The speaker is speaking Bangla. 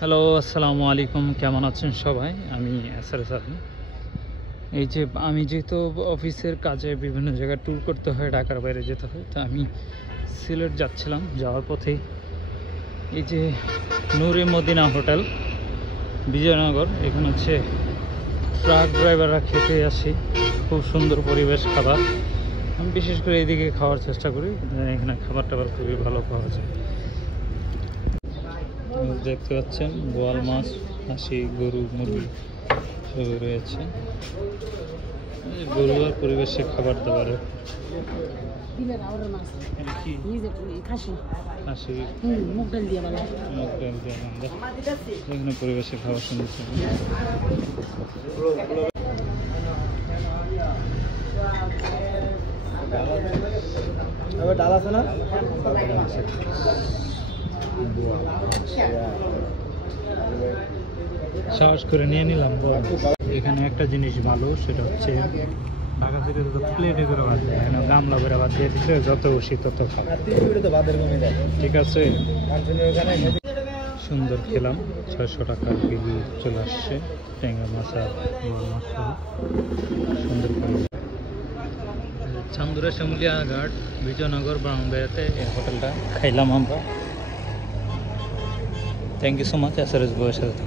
হ্যালো, আসসালামু আলাইকুম। কেমন আছেন সবাই? আমি এসআরএস আলী। এই যে আমি যেহেতু অফিসের কাজে বিভিন্ন জায়গায় ট্যুর করতে হয়, ঢাকার বাইরে যেতে হয়, তো আমি সিলেট যাচ্ছিলাম। যাওয়ার পথেই এই যে নূরে মদিনা হোটেল বিজয়নগর, এখানে হচ্ছে ট্রাক ড্রাইভাররা খেতে আসি। খুব সুন্দর পরিবেশ, খাবার। আমি বিশেষ করে এইদিকে খাওয়ার চেষ্টা করি, এখানে খাবার টাবার খুবই ভালো পাওয়া যায়। দেখতে পাচ্ছেন বোয়াল মাছ, হাঁসি, গরু, মুরগি সবই রয়েছে। গরু আর পরিবেশে খাবার দাবার এখানে পরিবেশে খাওয়ার সুন্দর। ডাল আছে না? সাহস করে নিয়ে নিলাম। এখানে একটা জিনিস ভালো, সেটা হচ্ছে ঢাকা থেকে তো প্লেটে করে ভাত দেয়, এখানে গামলা করে ভাত দিয়ে দিচ্ছে, যত বসি তত খাবে। ঠিক আছে, সুন্দর খেলাম। 600 টাকার বিল চলে আসছে, ট্যাংরা মাছ আর মাছ সহ সুন্দর করে। চান্দুরা শ্যামলিয়া ঘাট, বিজয়নগর, ব্রাহ্মণবাড়িয়াতে এই হোটেলটা খাইলাম আমরা। Thank you so much SRS বয়ের সাথে।